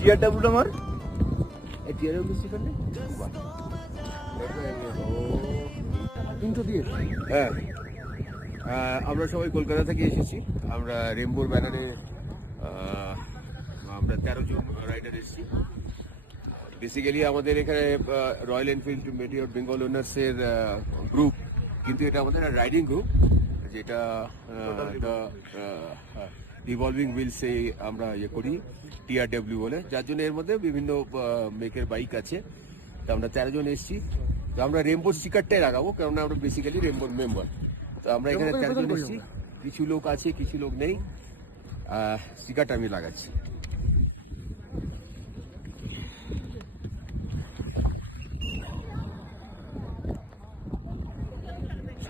টিআরডব্লিউ আমার এই টিআরডব্লিউ স্টিকার নেই তিনশো দিয়ে। হ্যাঁ, আমরা সবাই কলকাতা থেকে এসেছি। আমরা রেমবোর ব্যানারে আমরা 13 জন রাইডার এসেছি। বেসিক্যালি আমাদের এখানে royal Enfield Meteor Bengal ওনার্সের group, কিন্তু এটা আমাদের রাইডিং গ্রুপ, যেটা রিভলভিং হুইলসে আমরা ইয়ে করি টিআরডব্লিউ বলে, যার জন্য এর মধ্যে বিভিন্ন মেকের বাইক আছে। তো আমরা 13 জন এসেছি। তো আমরা রেমবোর স্টিকারটাই লাগাবো, কেননা আমরা বেসিক্যালি রেমবোর মেম্বার। তো আমরা এখানে 13 জন এসেছি, কিছু লোক আছে কিছু লোক নেই। স্টিকারটা আমি লাগাচ্ছি।